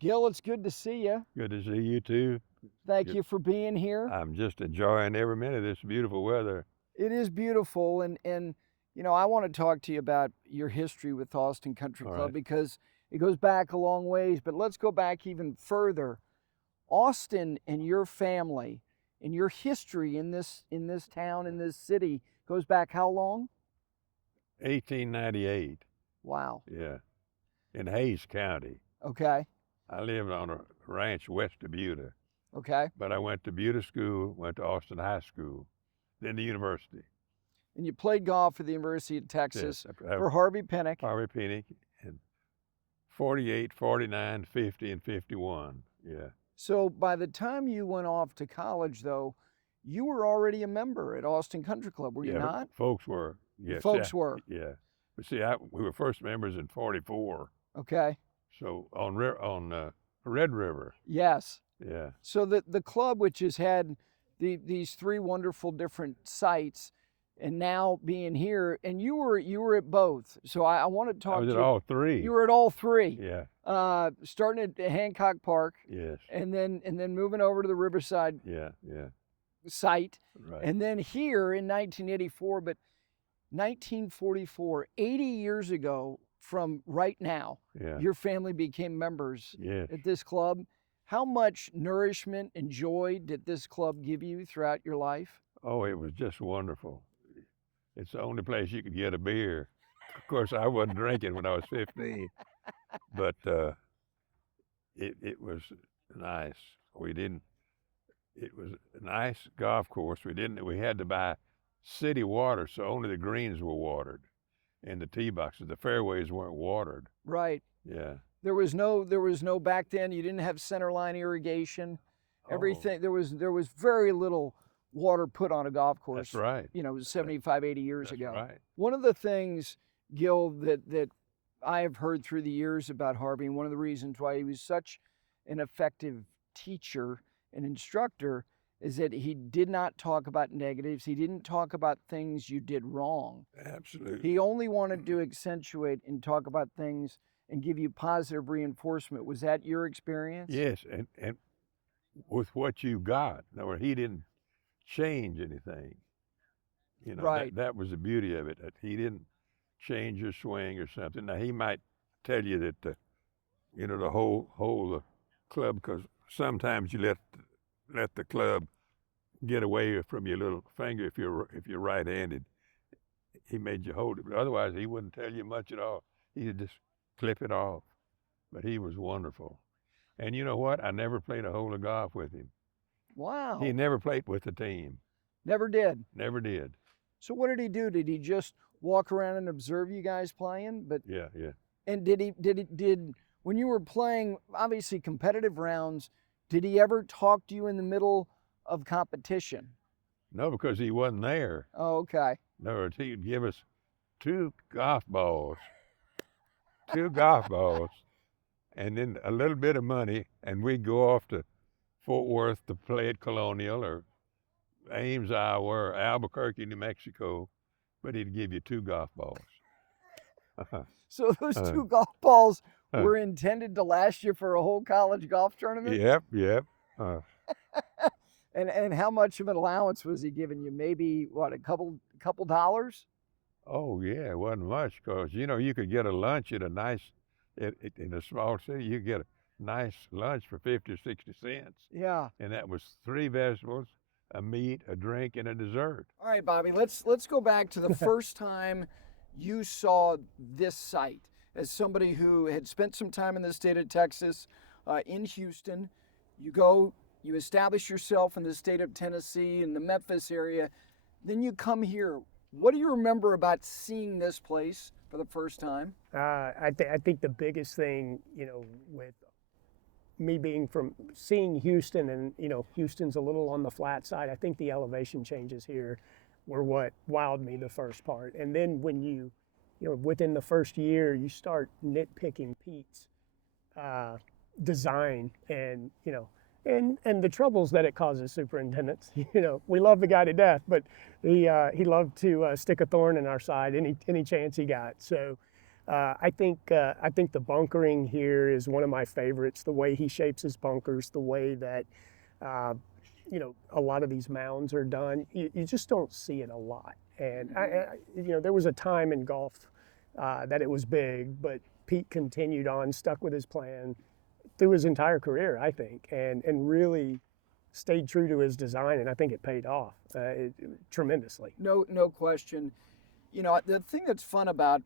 Gil, it's good to see you. Good to see you too. Thank you for being here. I'm just enjoying every minute of this beautiful weather. It is beautiful, and I want to talk to you about your history with Austin Country All Club right. because it goes back a long ways, but let's go back even further. Austin and your family and your history in this town, in this city, goes back how long? 1898. Wow. Yeah. In Hayes County. Okay. I lived on a ranch west of Buda, Okay. but I went to Buda School, went to Austin High School, then the university. And you played golf for the University of Texas Yes, for Harvey Penick. Harvey Penick in 48, 49, 50, and 51. Yeah. So by the time you went off to college, though, you were already a member at Austin Country Club, were you not? Folks were. Yes. Folks were. Yeah. But see, we were first members in 44. Okay. So on Red River. Yes. Yeah. So the club, which has had these three wonderful different sites, and now being here, and you were at both. So I want to talk. I was to at you. all three. You were at all three. Yeah. Starting at Hancock Park. Yes. And then moving over to the Riverside. Yeah. Yeah. Site. Right. And then here in 1984, but 1944, 80 years ago from right now, yeah. Your family became members yes. at this club. How much nourishment and joy did this club give you throughout your life? Oh, it was just wonderful. It's the only place you could get a beer. Of course, I wasn't drinking when I was 15, but it was nice. It was a nice golf course. We had to buy city water, so only the greens were watered, and the tee boxes, the fairways weren't watered. Right. Yeah. There was no back then. You didn't have centerline irrigation. Everything there was very little water put on a golf course. That's right. 75, 80 years That's ago. Right. One of the things, Gil, that I have heard through the years about Harvey, and one of the reasons why he was such an effective teacher and instructor, is that he did not talk about negatives. He didn't talk about things you did wrong. Absolutely. He only wanted to accentuate and talk about things and give you positive reinforcement. Was that your experience? Yes, and with what you got. No, he didn't change anything. Right. That was the beauty of it. That he didn't change your swing or something. Now he might tell you that the whole club, because sometimes you let the club get away from your little finger if you're right-handed. He made you hold it, but otherwise he wouldn't tell you much at all. He'd just clip it off. But he was wonderful. And you know what? I never played a hole of golf with him. Wow. He never played with the team. Never did. Never did. So what did he do? Did he just walk around and observe you guys playing? But yeah. And did when you were playing obviously competitive rounds, did he ever talk to you in the middle of competition? No, because he wasn't there. Oh, okay. No, he'd give us two golf balls, and then a little bit of money, and we'd go off to Fort Worth to play at Colonial or Ames, Iowa, or Albuquerque, New Mexico, but he'd give you two golf balls. So those two golf balls were intended to last you for a whole college golf tournament? Yep. And how much of an allowance was he giving you? Maybe, what, a couple dollars? Oh, yeah, it wasn't much, because, you could get a lunch at in a small city, you could get a nice lunch for 50 or 60 cents. Yeah. And that was 3 vegetables, a meat, a drink, and a dessert. All right, Bobby, let's go back to the first time you saw this site. As somebody who had spent some time in the state of Texas, in Houston, you establish yourself in the state of Tennessee, in the Memphis area, then you come here. What do you remember about seeing this place for the first time? I think the biggest thing, with me being from seeing Houston, and Houston's a little on the flat side. I think the elevation changes here were what wowed me the first part. And then when you within the first year, you start nitpicking Pete's design and and the troubles that it causes superintendents. We love the guy to death, but he loved to stick a thorn in our side any chance he got. So I think the bunkering here is one of my favorites. The way he shapes his bunkers, the way that a lot of these mounds are done, you just don't see it a lot. And there was a time in golf that it was big, but Pete continued on, stuck with his plan through his entire career, I think, and really stayed true to his design, and I think it paid off tremendously. No question. The thing that's fun about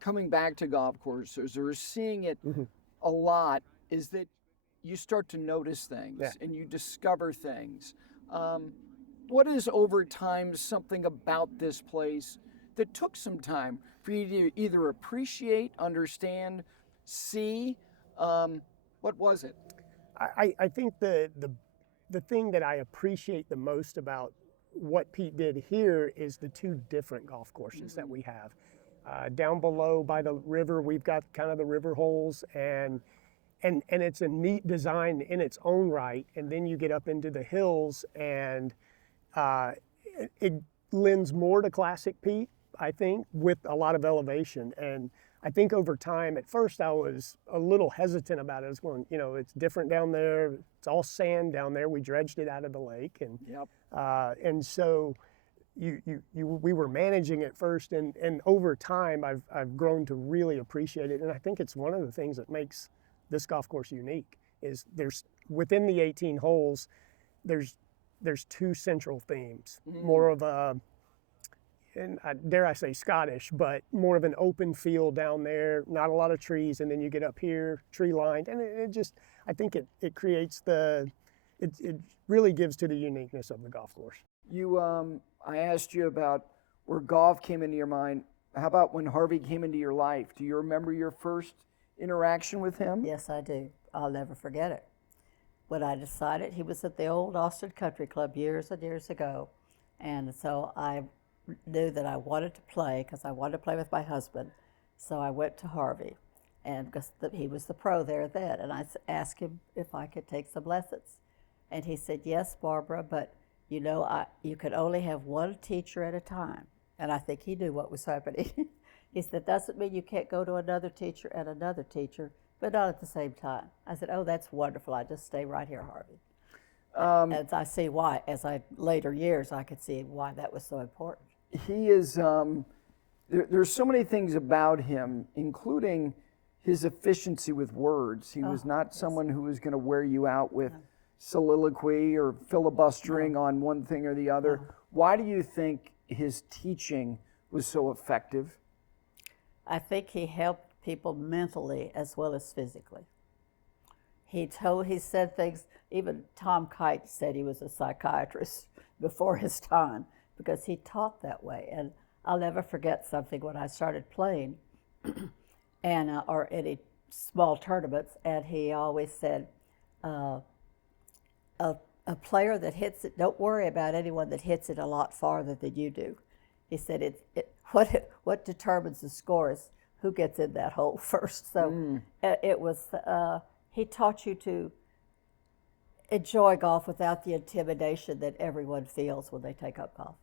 coming back to golf courses or seeing it a lot is that you start to notice things and you discover things. What is over time something about this place that took some time for you to either appreciate, understand, see? What was it? I think the thing that I appreciate the most about what Pete did here is the two different golf courses that we have. Down below by the river, we've got kind of the river holes, and it's a neat design in its own right. And then you get up into the hills, and it lends more to classic Pete, I think, with a lot of elevation. And I think over time, at first I was a little hesitant about it. I was going, it's different down there. It's all sand down there. We dredged it out of the lake, and so we were managing it first, and over time I've grown to really appreciate it. And I think it's one of the things that makes this golf course unique. Is there's within the 18 holes, there's two central themes, more of a, and dare I say Scottish, but more of an open field down there, not a lot of trees, and then you get up here, tree lined, and I think it creates it really gives to the uniqueness of the golf course. I asked you about where golf came into your mind. How about when Harvey came into your life? Do you remember your first interaction with him? Yes, I do. I'll never forget it. When I decided, he was at the old Austin Country Club years and years ago, and so I knew that I wanted to play because I wanted to play with my husband. So I went to Harvey, and because he was the pro there then, and I asked him if I could take some lessons. And he said, yes, Barbara, but you could only have one teacher at a time. And I think he knew what was happening. He said, that doesn't mean you can't go to another teacher and another teacher, but not at the same time. I said, oh, that's wonderful. I just stay right here, Harvey. As I see why, later years, I could see why that was so important. He is, there's so many things about him, including his efficiency with words. He was not someone who was going to wear you out with soliloquy or filibustering on one thing or the other. Why do you think his teaching was so effective? I think he helped people mentally as well as physically. He said things, even Tom Kite said he was a psychiatrist before his time because he taught that way. And I'll never forget something when I started playing and or any small tournaments, and he always said, a player that hits it, don't worry about anyone that hits it a lot farther than you do. He said, what determines the score is who gets in that hole first. So it was, he taught you to enjoy golf without the intimidation that everyone feels when they take up golf.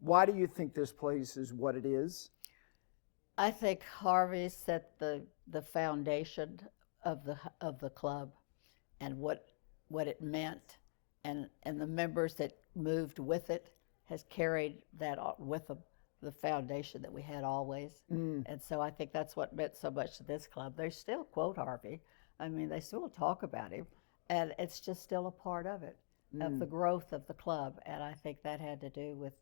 Why do you think this place is what it is? I think Harvey set the foundation of the club and what it meant, and the members that moved with it has carried that with them, the foundation that we had always. And so I think that's what meant so much to this club. They still quote Harvey. I mean, they still talk about him, and it's just still a part of it, of the growth of the club. And I think that had to do with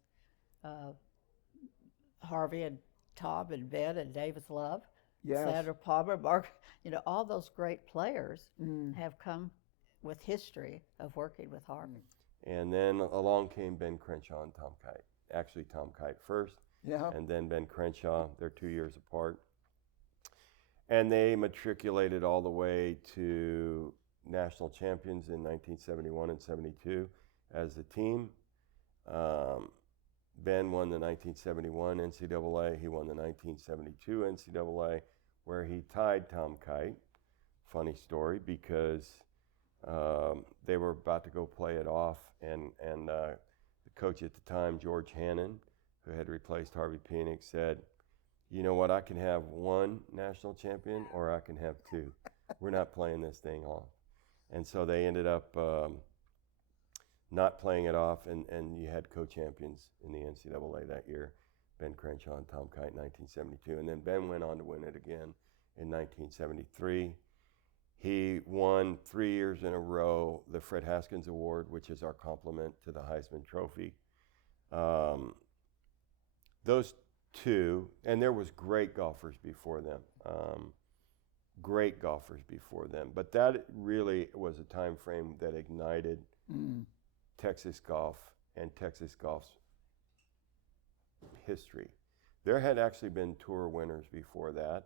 Harvey and Tom and Ben and Davis Love, Sandra Palmer, Mark, all those great players have come with history of working with Harvey. And then along came Ben Crenshaw and Tom Kite. Actually, Tom Kite first, and then Ben Crenshaw. They're 2 years apart. And they matriculated all the way to national champions in 1971 and 72 as a team. Ben won the 1971 NCAA. He won the 1972 NCAA, where he tied Tom Kite. Funny story, because they were about to go play it off, and the coach at the time, George Hannon, who had replaced Harvey Penick, said, you know what, I can have one national champion or I can have two. We're not playing this thing off. And so they ended up not playing it off, and you had co-champions in the NCAA that year, Ben Crenshaw and Tom Kite in 1972. And then Ben went on to win it again in 1973. He won 3 years in a row the Fred Haskins Award, which is our complement to the Heisman Trophy. Those two, and there was great golfers before them, but that really was a time frame that ignited Texas golf and Texas golf's history. There had actually been tour winners before that.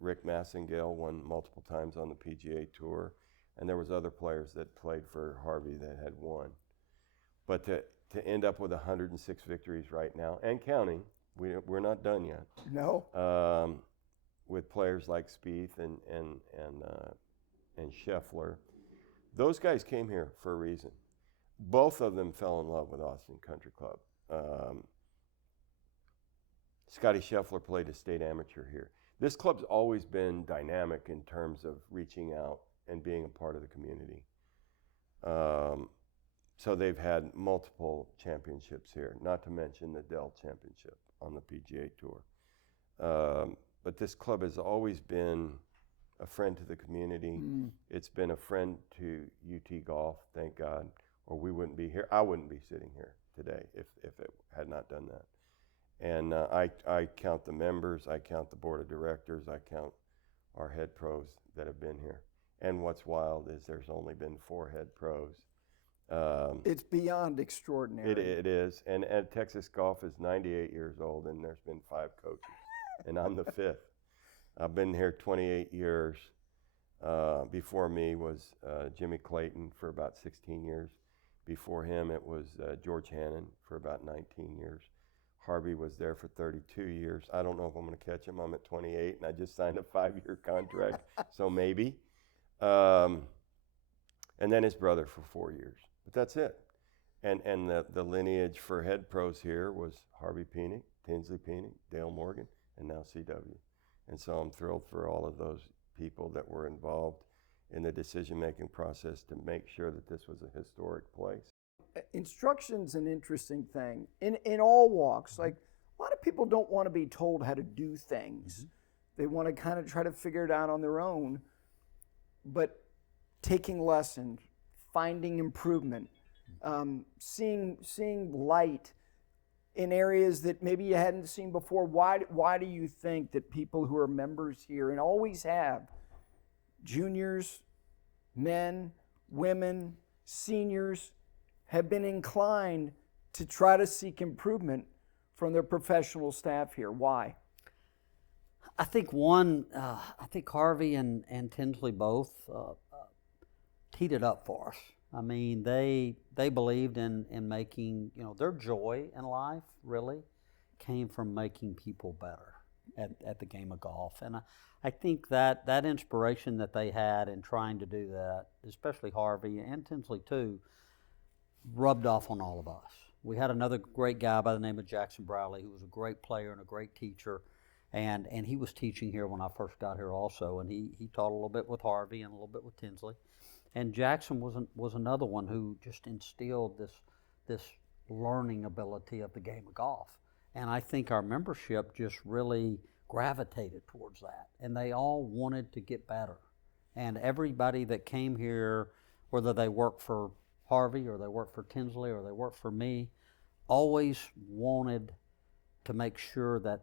Rick Massengale won multiple times on the PGA Tour, and there was other players that played for Harvey that had won. But to end up with 106 victories right now, and counting, we're not done yet. No. With players like Spieth and Scheffler, those guys came here for a reason. Both of them fell in love with Austin Country Club. Scotty Scheffler played a state amateur here. This club's always been dynamic in terms of reaching out and being a part of the community. So they've had multiple championships here, not to mention the Dell Championship on the PGA Tour. But this club has always been a friend to the community. It's been a friend to UT Golf, thank God, or we wouldn't be here. I wouldn't be sitting here today if it had not done that. And I count the members, I count the board of directors, I count our head pros that have been here. And what's wild is there's only been 4 head pros. It's beyond extraordinary. It is. And Texas Golf is 98 years old, and there's been 5 coaches. And I'm the 5th. I've been here 28 years. Before me was Jimmy Clayton for about 16 years. Before him, it was George Hannon for about 19 years. Harvey was there for 32 years. I don't know if I'm going to catch him. I'm at 28, and I just signed a 5-year contract, so maybe. And then his brother for 4 years. But that's it. And the lineage for head pros here was Harvey Penick, Tinsley Penick, Dale Morgan, and now CW. And so I'm thrilled for all of those people that were involved in the decision-making process to make sure that this was a historic place. Instruction's an interesting thing in all walks. Like, a lot of people don't want to be told how to do things. They want to kind of try to figure it out on their own. But taking lessons, finding improvement, seeing light in areas that maybe you hadn't seen before. Why do you think that people who are members here, and always have, juniors, men, women, seniors, have been inclined to try to seek improvement from their professional staff here? Why? I think I think Harvey and Tinsley both teed it up for us. I mean, they believed in making, their joy in life really came from making people better at the game of golf. And I think that inspiration that they had in trying to do that, especially Harvey and Tinsley too, rubbed off on all of us. We had another great guy by the name of Jackson Browley, who was a great player and a great teacher, and he was teaching here when I first got here also, and he taught a little bit with Harvey and a little bit with Tinsley. And Jackson was another one who just instilled this learning ability of the game of golf. And I think our membership just really gravitated towards that, and they all wanted to get better. And everybody that came here, whether they worked for Harvey or they worked for Tinsley or they worked for me, always wanted to make sure that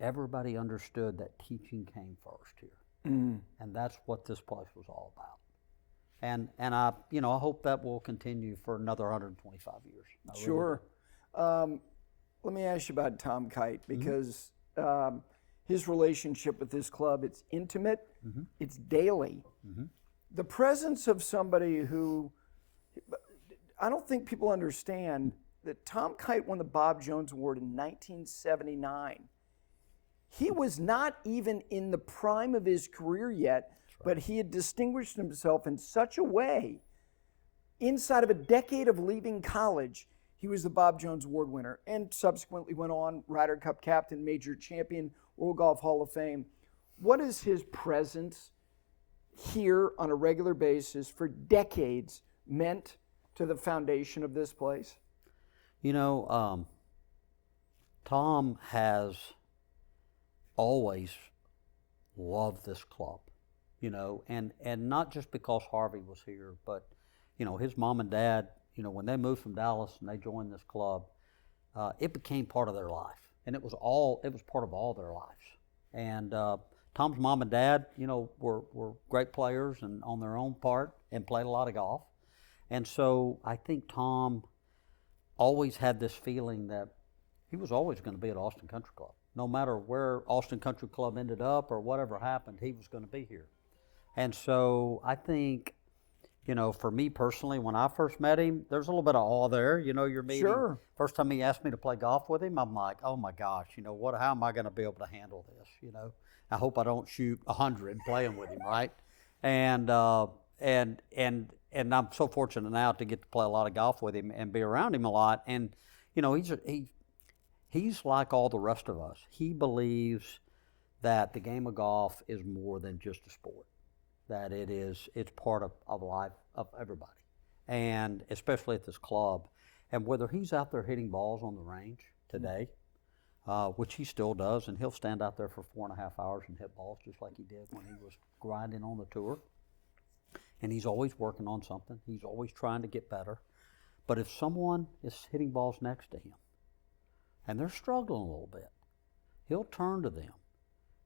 everybody understood that teaching came first here. And that's what this place was all about. And I hope that will continue for another 125 years. Really sure. Let me ask you about Tom Kite, because his relationship with this club, it's intimate, it's daily. The presence of somebody who, I don't think people understand that Tom Kite won the Bob Jones Award in 1979. He was not even in the prime of his career yet, but he had distinguished himself in such a way. Inside of a decade of leaving college, He was the Bob Jones Award winner and subsequently went on, Ryder Cup captain, major champion, World Golf Hall of Fame. What is his presence here on a regular basis for decades meant to the foundation of this place? You know, Tom has always loved this club, you know, and not just because Harvey was here, but, you know, his mom and dad, you know, when they moved from Dallas and they joined this club, it became part of their life, and it was part of all their lives. And Tom's mom and dad, you know, were great players and on their own part and played a lot of golf. And so I think Tom always had this feeling that he was always going to be at Austin Country Club. No matter where Austin Country Club ended up or whatever happened, he was going to be here. And so I think, you know, for me personally, when I first met him, there's a little bit of awe there. You know, you're meeting. Sure. First time he asked me to play golf with him, I'm like, oh my gosh, you know, how am I going to be able to handle this? You know, I hope I don't shoot 100 playing with him, right? And I'm so fortunate now to get to play a lot of golf with him and be around him a lot. And, you know, he's like all the rest of us. He believes that the game of golf is more than just a sport, that it's part of life of everybody, and especially at this club. And whether he's out there hitting balls on the range today, which he still does, and he'll stand out there for 4.5 hours and hit balls just like he did when he was grinding on the tour. And he's always working on something. He's always trying to get better. But if someone is hitting balls next to him and they're struggling a little bit, he'll turn to them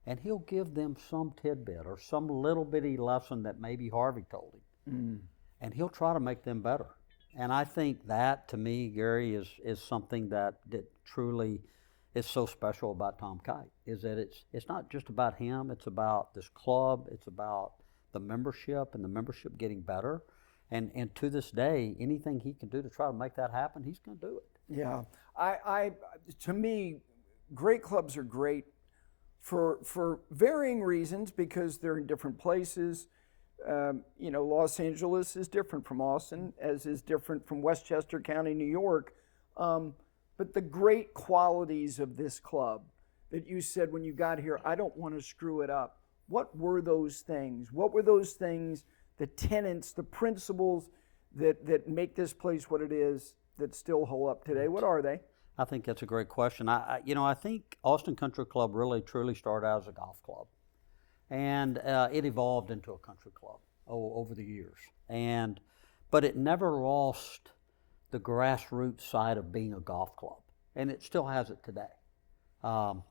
and he'll give them some tidbit or some little bitty lesson that maybe Harvey told him. And he'll try to make them better. And I think that, to me, Gary, is something that truly is so special about Tom Kite, is that it's not just about him, it's about this club, it's about the membership and the membership getting better. And to this day, anything he can do to try to make that happen, he's going to do it. Yeah. To me, great clubs are great for varying reasons because they're in different places. You know, Los Angeles is different from Austin, as is different from Westchester County, New York. But the great qualities of this club that you said when you got here, I don't want to screw it up. What were those things? What were those things, the tenets, the principles that make this place what it is, that still hold up today? What are they? I think that's a great question. I think Austin Country Club really truly started out as a golf club, and it evolved into a country club over the years. But it never lost the grassroots side of being a golf club, and it still has it today. And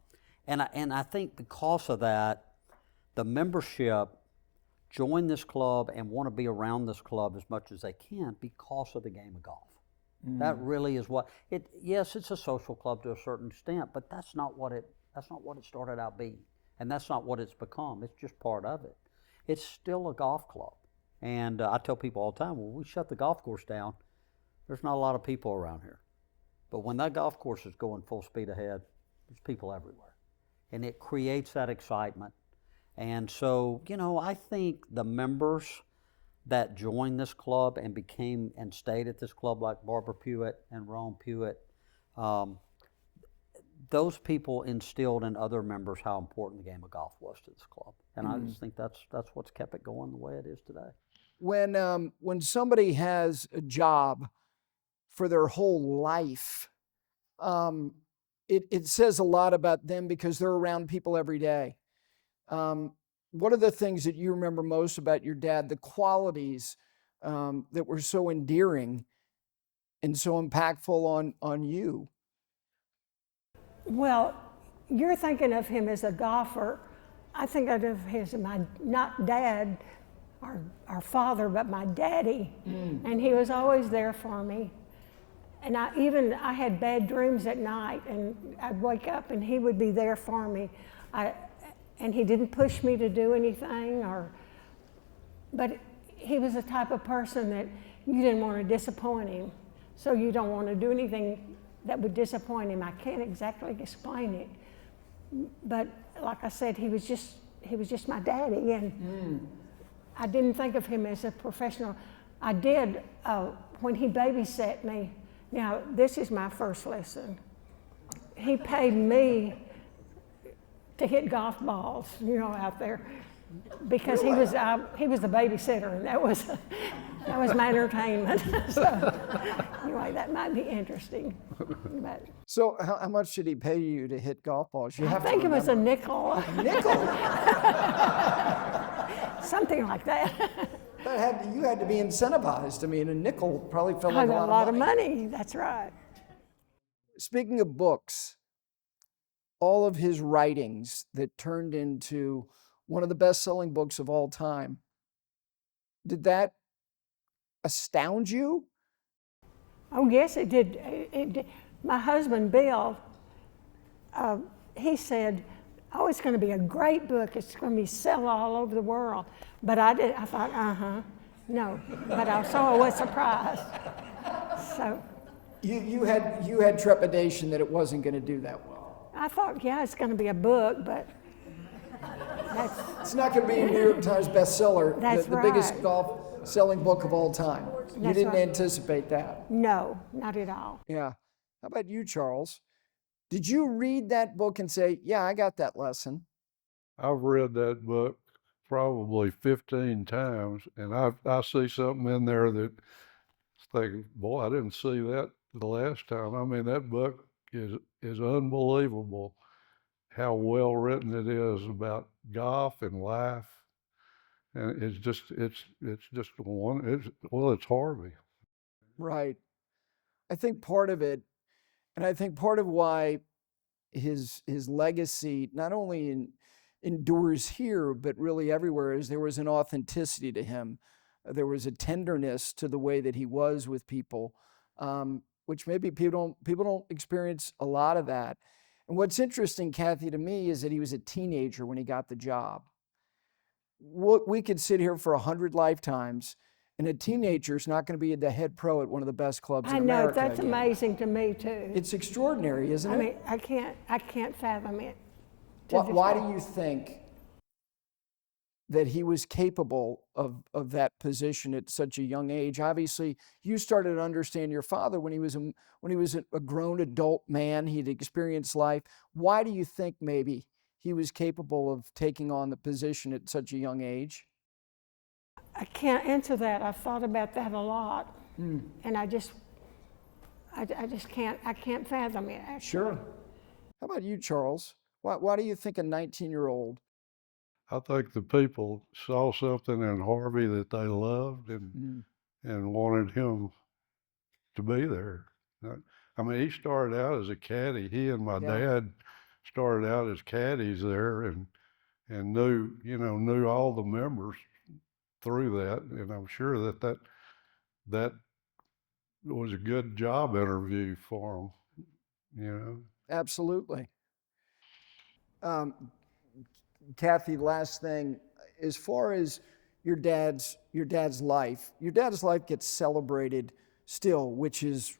I think because of that, the membership join this club and want to be around this club as much as they can because of the game of golf. That really is what it. Yes, it's a social club to a certain extent, but that's not what it started out being, and that's not what it's become. It's just part of it. It's still a golf club, and I tell people all the time, well, we shut the golf course down, there's not a lot of people around here, but when that golf course is going full speed ahead, there's people everywhere, and it creates that excitement. And so, you know, I think the members that joined this club and became and stayed at this club, like Barbara Pruett and Ron Pruett, those people instilled in other members how important the game of golf was to this club. And I just think that's what's kept it going the way it is today. When somebody has a job for their whole life, it says a lot about them because they're around people every day. What are the things that you remember most about your dad, the qualities that were so endearing and so impactful on you? Well, you're thinking of him as a golfer. I think of him as my, not dad, our father, but my daddy. And he was always there for me. And I had bad dreams at night, and I'd wake up and he would be there for me. And he didn't push me to do anything, but he was the type of person that you didn't want to disappoint him. So you don't want to do anything that would disappoint him. I can't exactly explain it, but like I said, he was just my daddy, and I didn't think of him as a professional. I did when he babysat me. Now, this is my first lesson. He paid me to hit golf balls, out there, because he was the babysitter, and that was my entertainment. So anyway, that might be interesting. But So how much did he pay you to hit golf balls? You I have to think it was a remember. nickel, A nickel. something like that. You had to be incentivized. I mean, a nickel probably felt I like got a lot of money. That's right. Speaking of books, all of his writings that turned into one of the best-selling books of all time, did that astound you? Oh, yes, it did. It did. My husband, Bill, he said, oh, it's going to be a great book. It's going to be sell all over the world. But I thought, no. But I was surprised. So You had trepidation that it wasn't going to do that well. I thought, yeah, it's going to be a book, but It's not going to be a New York Times bestseller, That's the biggest right. golf-selling book of all time. You That's didn't right. anticipate that. no, not at all. Yeah. How about you, Charles? Did you read that book and say, yeah, I got that lesson? I've read that book probably 15 times, and I see something in there that thinking, boy, I didn't see that the last time. I mean, that book is unbelievable how well written it is about golf and life, and it's just it's Harvey. Right. I think part of it, and I think part of why his legacy not only endures here, but really everywhere, is there was an authenticity to him. There was a tenderness to the way that he was with people, which maybe people don't experience a lot of that. And what's interesting, Kathy, to me, is that he was a teenager when he got the job. We could sit here for 100 lifetimes, and a teenager is not going to be the head pro at one of the best clubs in I know, America. that's again. amazing to me, too. It's extraordinary, isn't I it? mean, I can't fathom it. Why do you think that he was capable of that position at such a young age? Obviously, you started to understand your father when he was a grown adult man. He'd experienced life. Why do you think maybe he was capable of taking on the position at such a young age? I can't answer that. I've thought about that a lot, and I just can't fathom it, actually. Sure. How about you, Charles? Why do you think a 19-year-old? I think the people saw something in Harvey that they loved and wanted him to be there. I mean, he started out as a caddy. He and my dad started out as caddies there, and knew all the members through that. And I'm sure that was a good job interview for him. Absolutely. Kathy, last thing, as far as your dad's life gets celebrated still, which is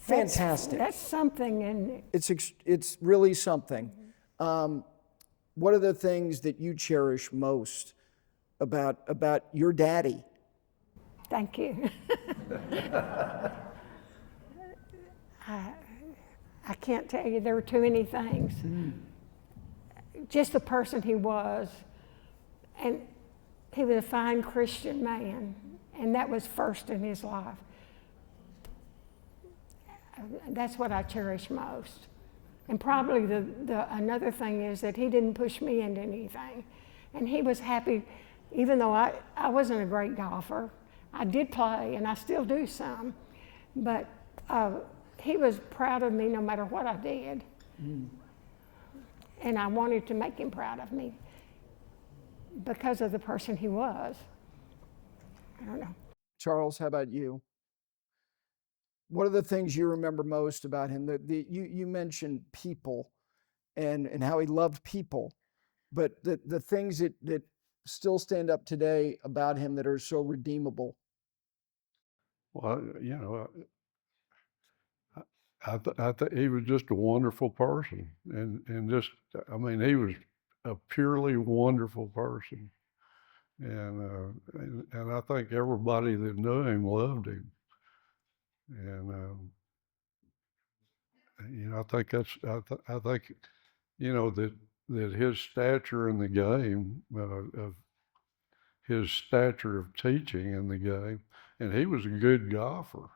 fantastic. That's something, and It's really something. What are the things that you cherish most about your daddy? thank you. I can't tell you, there were too many things. Just the person he was, and he was a fine Christian man, and that was first in his life. That's what I cherish most. And probably another thing is that he didn't push me into anything, and he was happy, even though I wasn't a great golfer. I did play, and I still do some, but he was proud of me no matter what I did. And I wanted to make him proud of me because of the person he was. I don't know. Charles, how about you? What are the things you remember most about him? You mentioned people and how he loved people, but the things that still stand up today about him that are so redeemable. Well, I think he was just a wonderful person, and just, I mean, he was a purely wonderful person, and I think everybody that knew him loved him, and You know, I think that's, I think, you know, that his stature in the game, of his stature of teaching in the game, and he was a good golfer.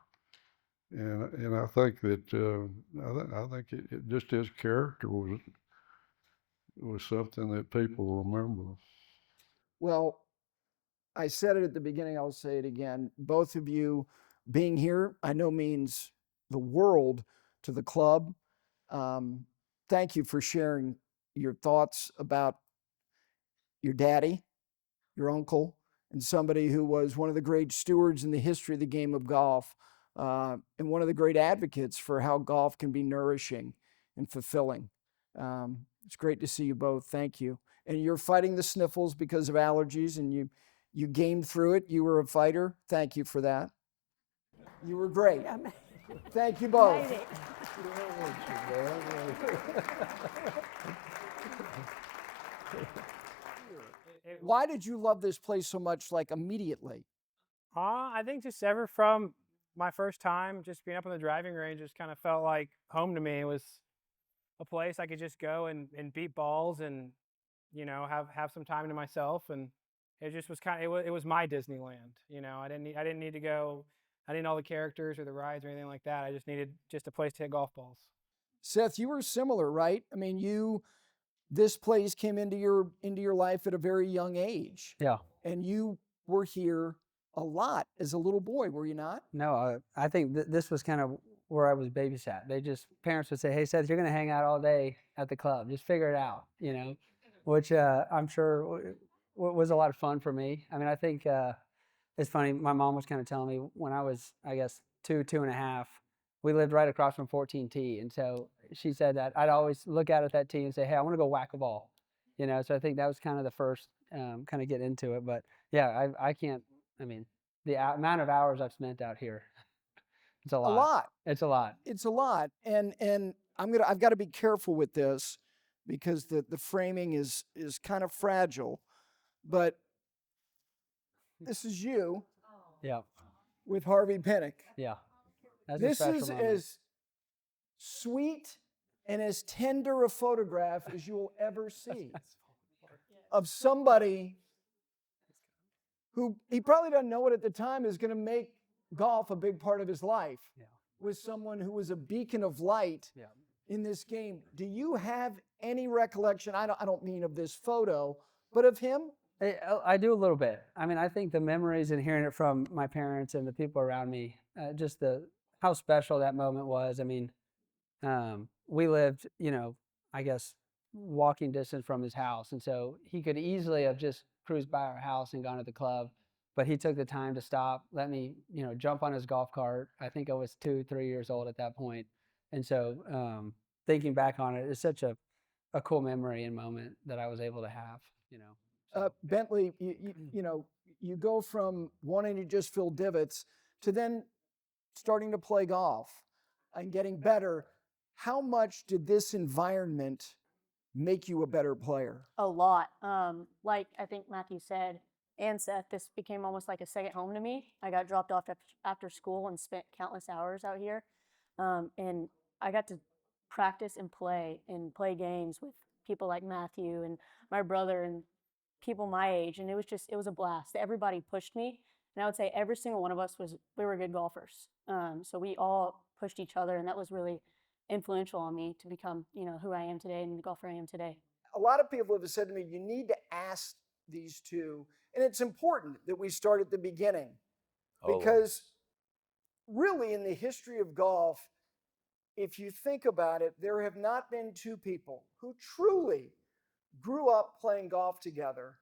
And I think that, I think just his character was something that people remember. Well, I said it at the beginning, I'll say it again. Both of you being here, I know means the world to the club. Thank you for sharing your thoughts about your daddy, your uncle, and somebody who was one of the great stewards in the history of the game of golf, and one of the great advocates for how golf can be nourishing and fulfilling. It's great to see you both. Thank you. And you're fighting the sniffles because of allergies, and you gamed through it. You were a fighter. Thank you for that. You were great. Thank you both. Why did you love this place so much, like immediately? I think just ever from my first time, just being up on the driving range, just kind of felt like home to me. It was a place I could just go and beat balls and, you know, have some time to myself. And it just was it was my Disneyland. You know, I didn't need to go. I didn't know all the characters or the rides or anything like that. I just needed just a place to hit golf balls. Seth, you were similar, right? I mean, this place came into your life at a very young age. Yeah. And you were here a lot as a little boy, were you not? No, I think this was kind of where I was babysat. Parents would say, "Hey, Seth, you're going to hang out all day at the club. Just figure it out," you know, which I'm sure was a lot of fun for me. I mean, I think it's funny. My mom was kind of telling me when I was, I guess, 2.5, we lived right across from 14T. And so she said that I'd always look out at that tee and say, "Hey, I want to go whack a ball," you know? So I think that was kind of the first kind of get into it. But yeah, I can't, I mean, the amount of hours I've spent out here, it's a lot. A lot. It's a lot. It's a lot. And I've got to be careful with this because the framing is kind of fragile. But this is you. Yeah. With Harvey Penick. Yeah. That's this a is moment. as sweet and as tender a photograph as you will ever see of somebody who he probably doesn't know it at the time is going to make golf a big part of his life. Yeah. With someone who was a beacon of light in this game. Do you have any recollection? I don't mean of this photo, but of him? I do a little bit. I mean, I think the memories and hearing it from my parents and the people around me, just how special that moment was. I mean, we lived, you know, I guess walking distance from his house. And so he could easily have just cruised by our house and gone to the club, but he took the time to stop, let me, you know, jump on his golf cart. I think I was 2-3 years old at that point. And so thinking back on it, it's such a cool memory and moment that I was able to have, you know. Bentley, you know, you go from wanting to just fill divots to then starting to play golf and getting better. How much did this environment make you a better player? A lot. Like I think Matthew said, and Seth, this became almost like a second home to me. I got dropped off after school and spent countless hours out here. And I got to practice and play games with people like Matthew and my brother and people my age. And it was a blast. Everybody pushed me. And I would say every single one of us we were good golfers. So we all pushed each other, and that was really influential on me to become, you know, who I am today and the golfer I am today. A lot of people have said to me, you need to ask these two, and it's important that we start at the beginning because really in the history of golf, if you think about it, there have not been two people who truly grew up playing golf together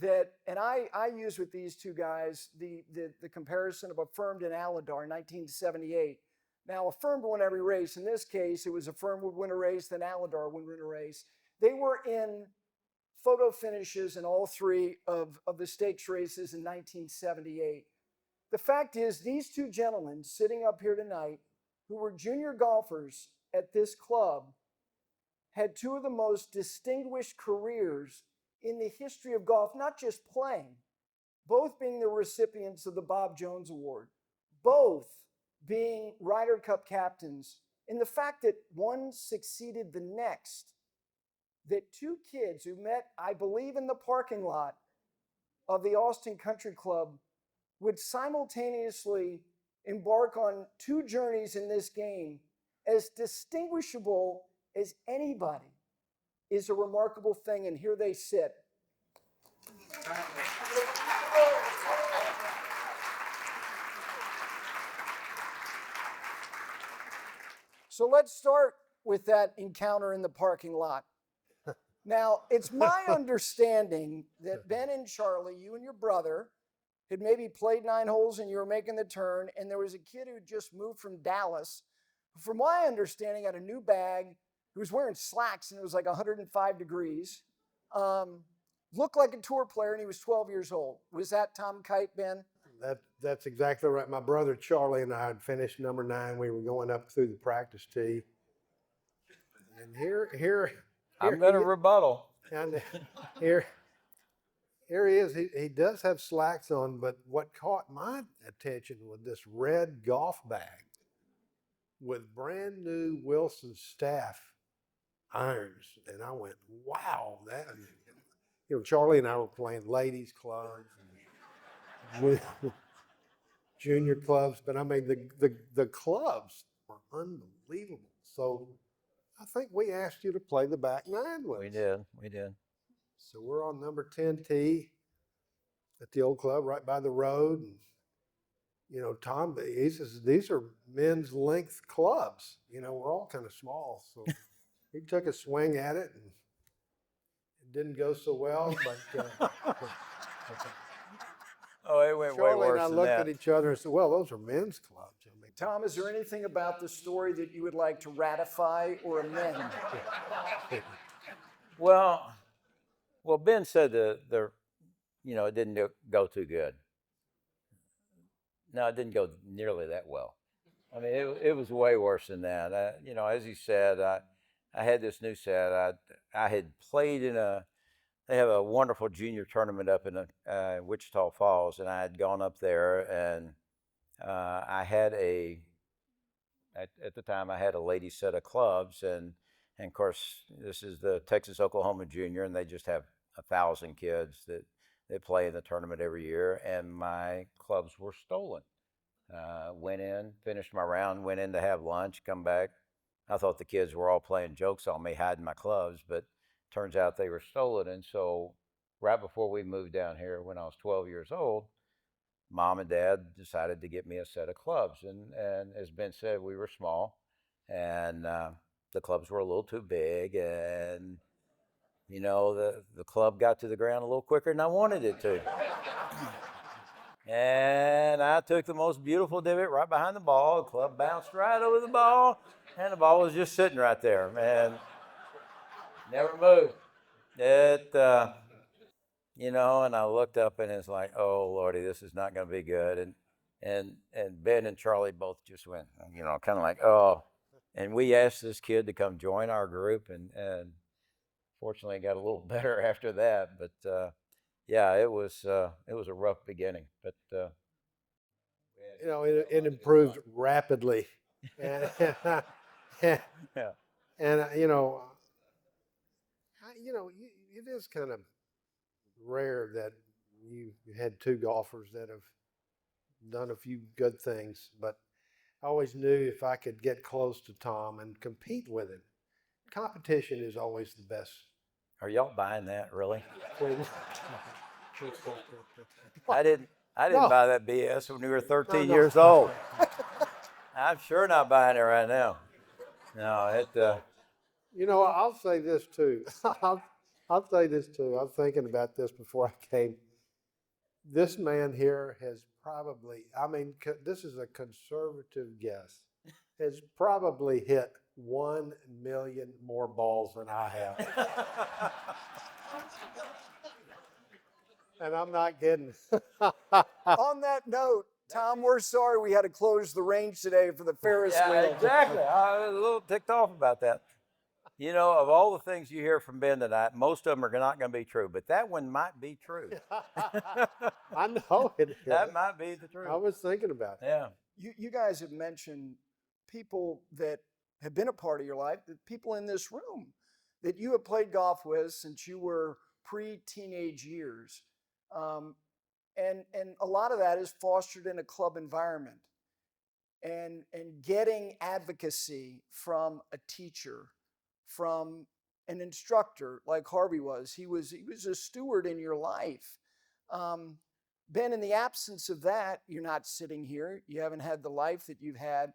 that, and I use with these two guys the comparison of Affirmed and Aladar in 1978. Now, Affirmed won every race. In this case, it was Affirmed would win a race, then Aladar would win a race. They were in photo finishes in all three of the stakes races in 1978. The fact is, these two gentlemen sitting up here tonight, who were junior golfers at this club, had two of the most distinguished careers in the history of golf, not just playing, both being the recipients of the Bob Jones Award, both being Ryder Cup captains in the fact that one succeeded the next, that two kids who met, I believe, in the parking lot of the Austin Country Club would simultaneously embark on two journeys in this game as distinguishable as anybody is a remarkable thing, and here they sit. So let's start with that encounter in the parking lot. Now, it's my understanding that Ben and Charlie, you and your brother, had maybe played 9 holes and you were making the turn, and there was a kid who just moved from Dallas, who, from my understanding, had a new bag, who was wearing slacks and it was like 105 degrees, looked like a tour player, and he was 12 years old. Was that Tom Kite, Ben? That's exactly right. My brother Charlie and I had finished number 9. We were going up through the practice tee. And here I'm going to rebuttal. And here he is. He does have slacks on, but what caught my attention was this red golf bag with brand new Wilson staff irons. And I went, wow, that, Charlie and I were playing ladies clubs with junior clubs, but I mean, the clubs were unbelievable. So I think we asked you to play the back 9 with us. We did. So we're on number 10 tee at the old club right by the road. And, Tom, he says, these are men's length clubs. We're all kind of small. So he took a swing at it, and it didn't go so well, but Oh, it went Charlie way worse and I than looked that. at each other and said, well, those are men's clubs. Tom, is there anything about the story that you would like to ratify or amend? Well, Ben said it didn't go too good. No, it didn't go nearly that well. I mean, it was way worse than that. As he said, I had this new set. I had played they have a wonderful junior tournament up in Wichita Falls, and I had gone up there, and I had at the time I had a ladies set of clubs, and of course this is the Texas-Oklahoma Junior, and they just have 1,000 kids that play in the tournament every year, and my clubs were stolen. Went in, finished my round, went in to have lunch, come back. I thought the kids were all playing jokes on me, hiding my clubs, but turns out they were stolen. And so right before we moved down here, when I was 12 years old, Mom and Dad decided to get me a set of clubs. And as Ben said, we were small, and the clubs were a little too big, and the club got to the ground a little quicker than I wanted it to. And I took the most beautiful divot right behind the ball. The club bounced right over the ball, and the ball was just sitting right there, man. Never moved. And I looked up, and it's like, oh, Lordy, this is not going to be good. And Ben and Charlie both just went, kind of like, oh. And we asked this kid to come join our group, and fortunately it got a little better after that. But yeah, it was a rough beginning. But it improved rapidly, and yeah. It is kind of rare that you had two golfers that have done a few good things, but I always knew if I could get close to Tom and compete with him, competition is always the best. Are y'all buying that, really? I didn't buy that BS when we were 13 years old. I'm sure not buying it right now. No, I'll say this too. I'll say this too. I'm thinking about this before I came. This man here has probably, this is a conservative guess, has probably hit 1 million more balls than I have. And I'm not kidding. On that note, Tom, we're sorry we had to close the range today for the Ferris wheel. Exactly. I was a little ticked off about that. Of all the things you hear from Ben tonight, most of them are not going to be true, but that one might be true. I know it is. That might be the truth. I was thinking about it. Yeah. You guys have mentioned people that have been a part of your life, the people in this room that you have played golf with since you were pre-teenage years. And a lot of that is fostered in a club environment. And getting advocacy from a teacher, from an instructor like Harvey was. He was a steward in your life. Ben, in the absence of that, you're not sitting here. You haven't had the life that you've had.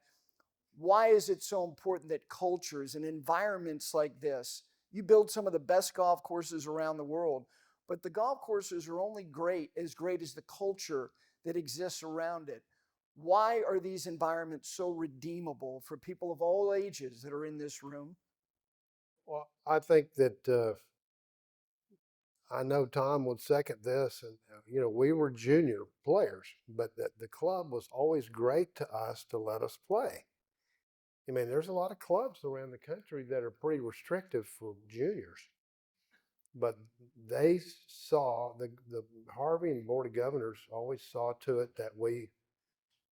Why is it so important that cultures and environments like this, you build some of the best golf courses around the world, but the golf courses are only great as the culture that exists around it. Why are these environments so redeemable for people of all ages that are in this room? Well, I think that I know Tom would second this, and we were junior players, but the club was always great to us to let us play. I mean, there's a lot of clubs around the country that are pretty restrictive for juniors, but they saw the Harvey and Board of Governors always saw to it that we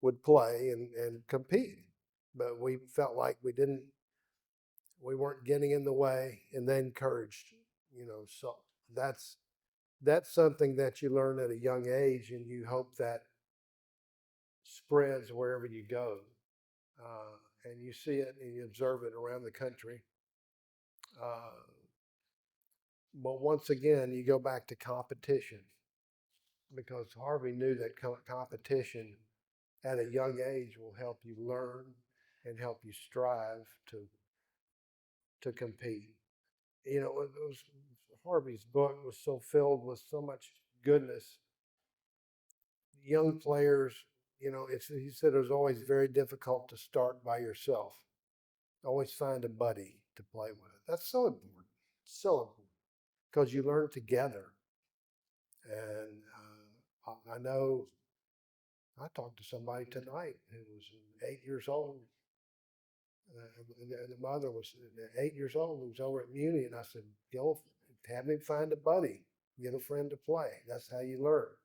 would play and compete, but we felt like we weren't getting in the way, and they encouraged, so that's something that you learn at a young age, and you hope that spreads wherever you go, and you see it and you observe it around the country. But once again, you go back to competition, because Harvey knew that competition at a young age will help you learn and help you strive to compete. Harvey's book was so filled with so much goodness. Young players, he said it was always very difficult to start by yourself. Always find a buddy to play with. That's so important, because you learn together. And I know I talked to somebody tonight who was 8 years old. And the mother was 8 years old, who was over at Muni, and I said, "Go have him find a buddy, get a friend to play. That's how you learn."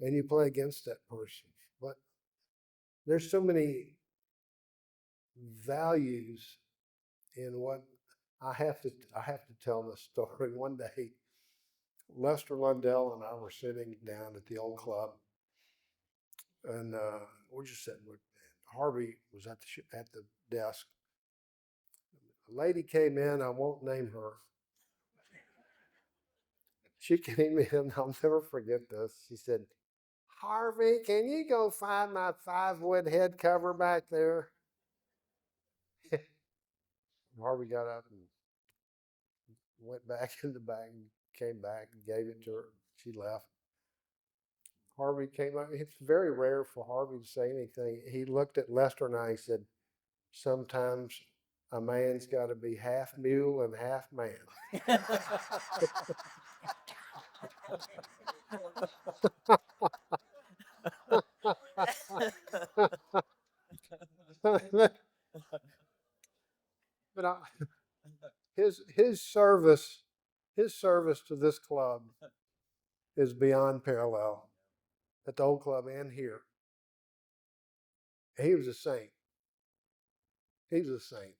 And you play against that person. But there's so many values in what I have to tell this story. One day, Lester Lundell and I were sitting down at the old club, and we're just sitting with Harvey was at the desk. A lady came in, I won't name her. She came in, I'll never forget this. She said, "Harvey, can you go find my 5-wood head cover back there?" Harvey got up and went back in the bag and came back and gave it to her. She left. Harvey came up. It's very rare for Harvey to say anything. He looked at Lester and I and said, "Sometimes a man's got to be half mule and half man." But his service to this club is beyond parallel, at the old club and here. He was a saint. He was a saint.